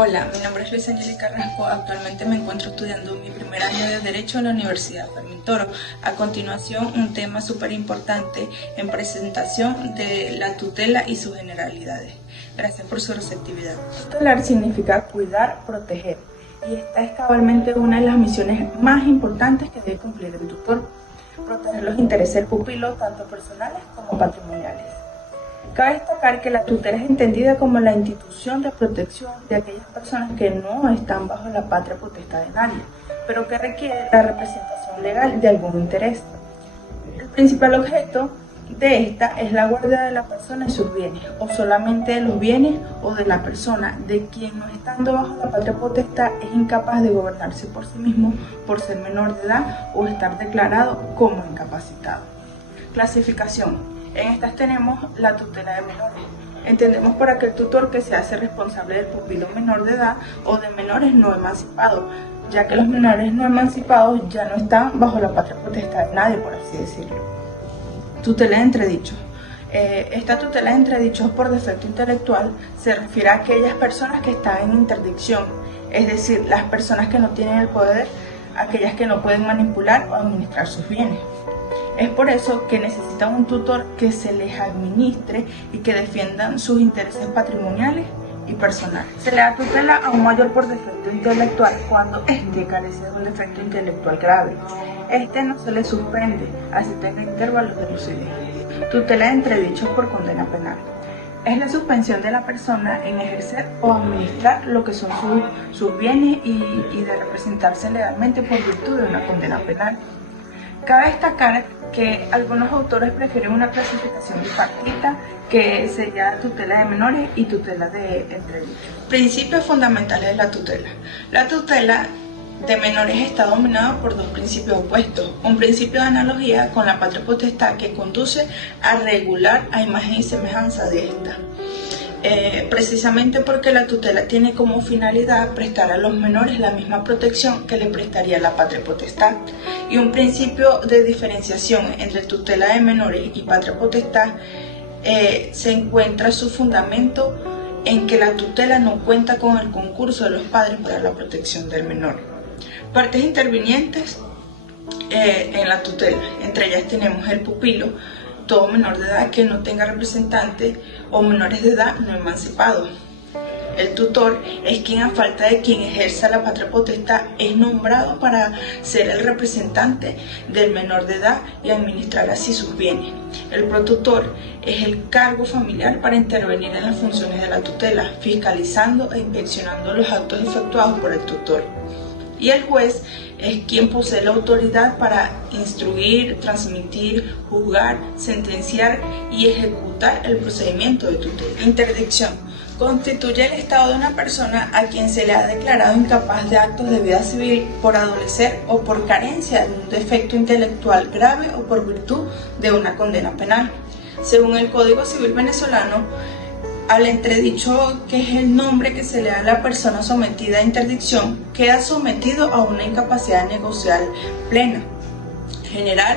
Hola, mi nombre es Luis Angélica Carrasco. Actualmente me encuentro estudiando mi primer año de Derecho en la Universidad Fermín Toro. A continuación, un tema súper importante en presentación de la tutela y sus generalidades. Gracias por su receptividad. Tutelar significa cuidar, proteger, y esta es cabalmente una de las misiones más importantes que debe cumplir el tutor: proteger los intereses del pupilo, tanto personales como patrimoniales. Cabe destacar que la tutela es entendida como la institución de protección de aquellas personas que no están bajo la patria potestad de nadie, pero que requieren la representación legal de algún interés. El principal objeto de esta es la guardia de la persona y sus bienes, o solamente de los bienes o de la persona de quien, no estando bajo la patria potestad, es incapaz de gobernarse por sí mismo por ser menor de edad o estar declarado como incapacitado. Clasificación. En estas tenemos la tutela de menores. Entendemos por aquel tutor que se hace responsable del pupilo menor de edad o de menores no emancipados, ya que los menores no emancipados ya no están bajo la patria potestad de nadie, por así decirlo. Tutela de entredichos. Esta tutela de entredichos por defecto intelectual se refiere a aquellas personas que están en interdicción, es decir, las personas que no tienen el poder, aquellas que no pueden manipular o administrar sus bienes. Es por eso que necesitan un tutor que se les administre y que defiendan sus intereses patrimoniales y personales. Se le da tutela a un mayor por defecto intelectual cuando éste carece de un defecto intelectual grave. Este no se le suspende, así tenga intervalos de lucidez. Tutela de entredichos por condena penal. Es la suspensión de la persona en ejercer o administrar lo que son sus bienes y de representarse legalmente por virtud de una condena penal. Cabe destacar que algunos autores prefieren una clasificación bipartita, que sería tutela de menores y tutela de entredichos. Principios fundamentales de la tutela. La tutela de menores está dominada por dos principios opuestos: un principio de analogía con la patria potestad que conduce a regular a imagen y semejanza de esta. Precisamente porque la tutela tiene como finalidad prestar a los menores la misma protección que le prestaría la patria potestad, y un principio de diferenciación entre tutela de menores y patria potestad se encuentra su fundamento en que la tutela no cuenta con el concurso de los padres para la protección del menor. Partes intervinientes en la tutela: entre ellas tenemos el pupilo, todo menor de edad que no tenga representante, o menores de edad no emancipados. El tutor es quien, a falta de quien ejerza la patria potestad, es nombrado para ser el representante del menor de edad y administrar así sus bienes. El protutor es el cargo familiar para intervenir en las funciones de la tutela, fiscalizando e inspeccionando los actos efectuados por el tutor. Y el juez es quien posee la autoridad para instruir, transmitir, juzgar, sentenciar y ejecutar el procedimiento de tutela. Interdicción. Constituye el estado de una persona a quien se le ha declarado incapaz de actos de vida civil por adolecer o por carencia de un defecto intelectual grave o por virtud de una condena penal. Según el Código Civil venezolano, al entredicho, que es el nombre que se le da a la persona sometida a interdicción, queda sometido a una incapacidad negocial plena, general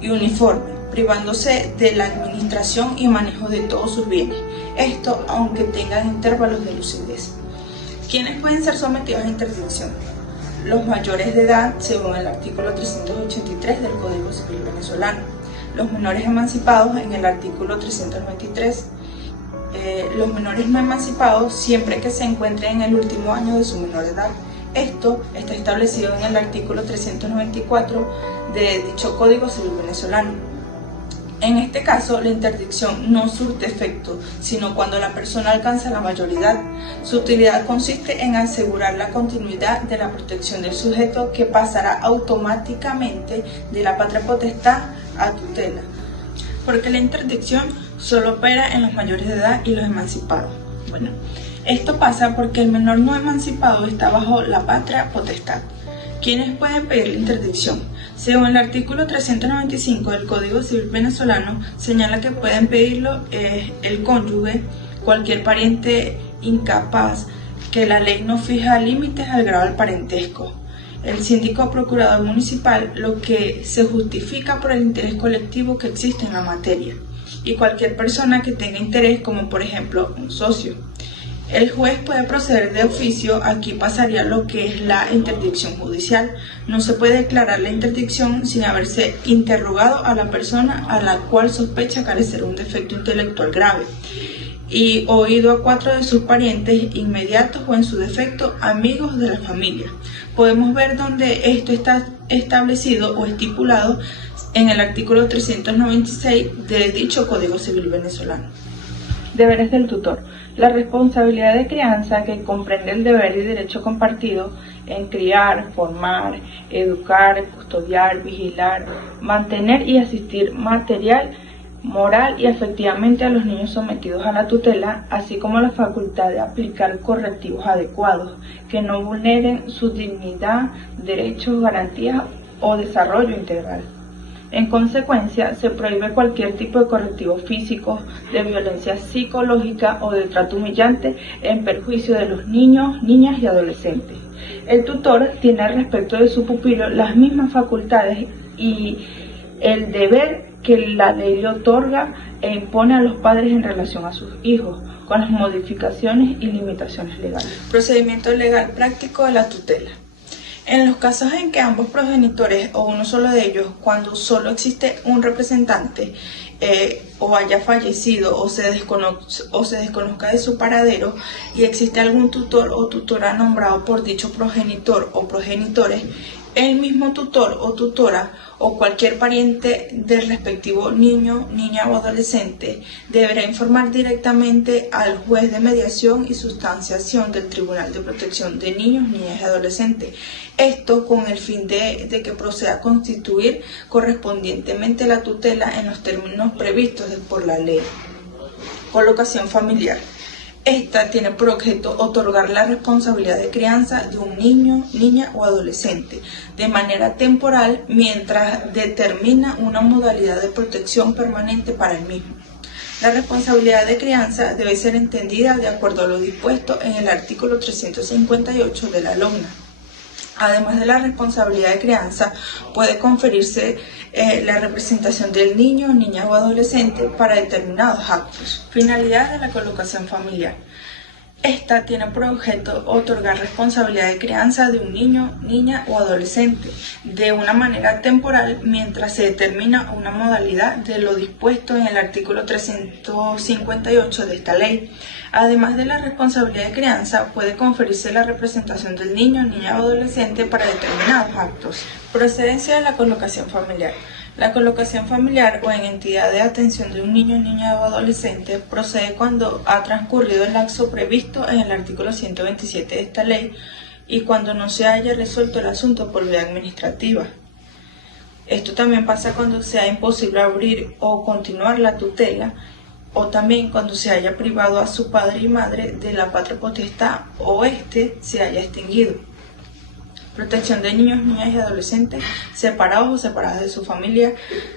y uniforme, privándose de la administración y manejo de todos sus bienes. Esto aunque tengan intervalos de lucidez. ¿Quiénes pueden ser sometidos a interdicción? Los mayores de edad, según el artículo 383 del Código Civil venezolano. Los menores emancipados, en el artículo 393. Los menores no emancipados siempre que se encuentren en el último año de su menor edad. Esto está establecido en el artículo 394 de dicho Código Civil venezolano. En este caso, la interdicción no surte efecto, sino cuando la persona alcanza la mayoridad. Su utilidad consiste en asegurar la continuidad de la protección del sujeto, que pasará automáticamente de la patria potestad a tutela, porque la interdicción solo opera en los mayores de edad y los emancipados. Bueno, esto pasa porque el menor no emancipado está bajo la patria potestad. ¿Quiénes pueden pedir la interdicción? Según el artículo 395 del Código Civil venezolano, señala que pueden pedirlo el cónyuge, cualquier pariente incapaz, que la ley no fija límites al grado del parentesco, el síndico o procurador municipal, lo que se justifica por el interés colectivo que existe en la materia, y cualquier persona que tenga interés, como por ejemplo un socio. El juez puede proceder de oficio. Aquí pasaría lo que es la interdicción judicial. No se puede declarar la interdicción sin haberse interrogado a la persona a la cual sospecha carecer un defecto intelectual grave y oído a 4 de sus parientes inmediatos o en su defecto amigos de la familia. Podemos ver dónde esto está establecido o estipulado en el artículo 396 de dicho Código Civil venezolano. Deberes del tutor. La responsabilidad de crianza, que comprende el deber y derecho compartido en criar, formar, educar, custodiar, vigilar, mantener y asistir material, moral y afectivamente a los niños sometidos a la tutela, así como la facultad de aplicar correctivos adecuados que no vulneren su dignidad, derechos, garantías o desarrollo integral. En consecuencia, se prohíbe cualquier tipo de correctivo físico, de violencia psicológica o de trato humillante en perjuicio de los niños, niñas y adolescentes. El tutor tiene respecto de su pupilo las mismas facultades y el deber que la ley le otorga e impone a los padres en relación a sus hijos, con las modificaciones y limitaciones legales. Procedimiento legal práctico de la tutela. En los casos en que ambos progenitores o uno solo de ellos, cuando solo existe un representante o haya fallecido o se desconozca de su paradero y existe algún tutor o tutora nombrado por dicho progenitor o progenitores, el mismo tutor o tutora o cualquier pariente del respectivo niño, niña o adolescente deberá informar directamente al juez de mediación y sustanciación del Tribunal de Protección de Niños, Niñas y Adolescentes. Esto con el fin de que proceda a constituir correspondientemente la tutela en los términos previstos por la ley. Colocación familiar. Esta tiene por objeto otorgar la responsabilidad de crianza de un niño, niña o adolescente de manera temporal mientras determina una modalidad de protección permanente para el mismo. La responsabilidad de crianza debe ser entendida de acuerdo a lo dispuesto en el artículo 358 de la LOMNA. Además de la responsabilidad de crianza, puede conferirse la representación del niño, niña o adolescente para determinados actos. Finalidad de la colocación familiar. Esta tiene por objeto otorgar responsabilidad de crianza de un niño, niña o adolescente de una manera temporal mientras se determina una modalidad de lo dispuesto en el artículo 358 de esta ley. Además de la responsabilidad de crianza, puede conferirse la representación del niño, niña o adolescente para determinados actos. Procedencia de la colocación familiar. La colocación familiar o en entidad de atención de un niño, niña o adolescente procede cuando ha transcurrido el lapso previsto en el artículo 127 de esta ley y cuando no se haya resuelto el asunto por vía administrativa. Esto también pasa cuando sea imposible abrir o continuar la tutela, o también cuando se haya privado a su padre y madre de la patria potestad o éste se haya extinguido. Protección de niños, niñas y adolescentes separados o separadas de su familia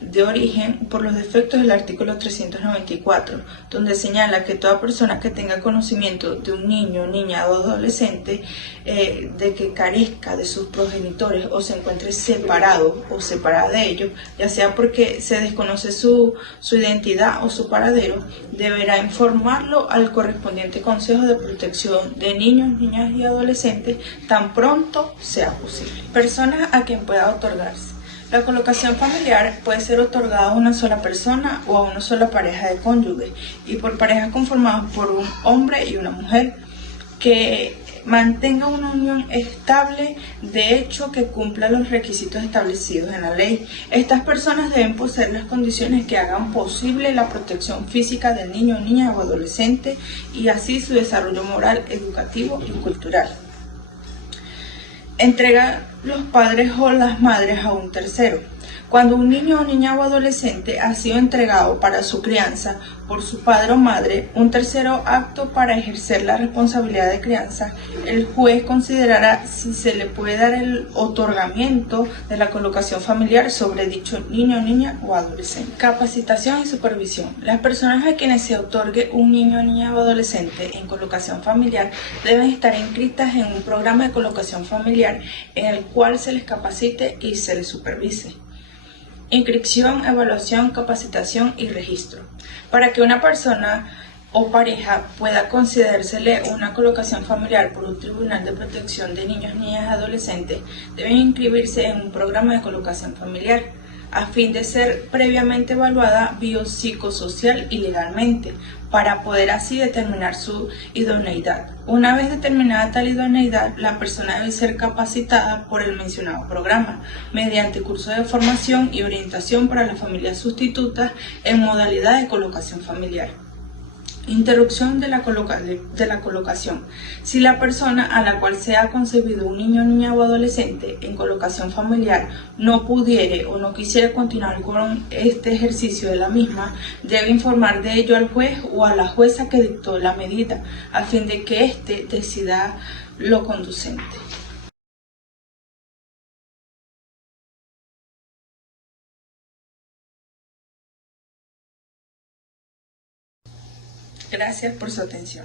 de origen por los defectos del artículo 394, donde señala que toda persona que tenga conocimiento de un niño, niña o adolescente de que carezca de sus progenitores o se encuentre separado o separada de ellos, ya sea porque se desconoce su identidad o su paradero, deberá informarlo al correspondiente Consejo de Protección de Niños, Niñas y Adolescentes tan pronto sea posible. Personas a quien pueda otorgarse. La colocación familiar puede ser otorgada a una sola persona o a una sola pareja de cónyuges y por parejas conformadas por un hombre y una mujer que mantenga una unión estable, de hecho que cumpla los requisitos establecidos en la ley. Estas personas deben poseer las condiciones que hagan posible la protección física del niño, niña o adolescente y así su desarrollo moral, educativo y cultural. Entrega los padres o las madres a un tercero. Cuando un niño o niña o adolescente ha sido entregado para su crianza por su padre o madre, un tercero apto para ejercer la responsabilidad de crianza, el juez considerará si se le puede dar el otorgamiento de la colocación familiar sobre dicho niño, niña o adolescente. Capacitación y supervisión. Las personas a quienes se otorgue un niño, niña o adolescente en colocación familiar deben estar inscritas en un programa de colocación familiar en el cual se les capacite y se les supervise. Inscripción, evaluación, capacitación y registro. Para que una persona o pareja pueda concedérsele una colocación familiar por un tribunal de protección de niños, niñas y adolescentes, deben inscribirse en un programa de colocación familiar a fin de ser previamente evaluada biopsicosocial y legalmente, para poder así determinar su idoneidad. Una vez determinada tal idoneidad, la persona debe ser capacitada por el mencionado programa, mediante cursos de formación y orientación para las familias sustitutas en modalidad de colocación familiar. Interrupción de la colocación. Si la persona a la cual se ha concebido un niño, niña o adolescente en colocación familiar no pudiere o no quisiera continuar con este ejercicio de la misma, debe informar de ello al juez o a la jueza que dictó la medida, a fin de que éste decida lo conducente. Gracias por su atención.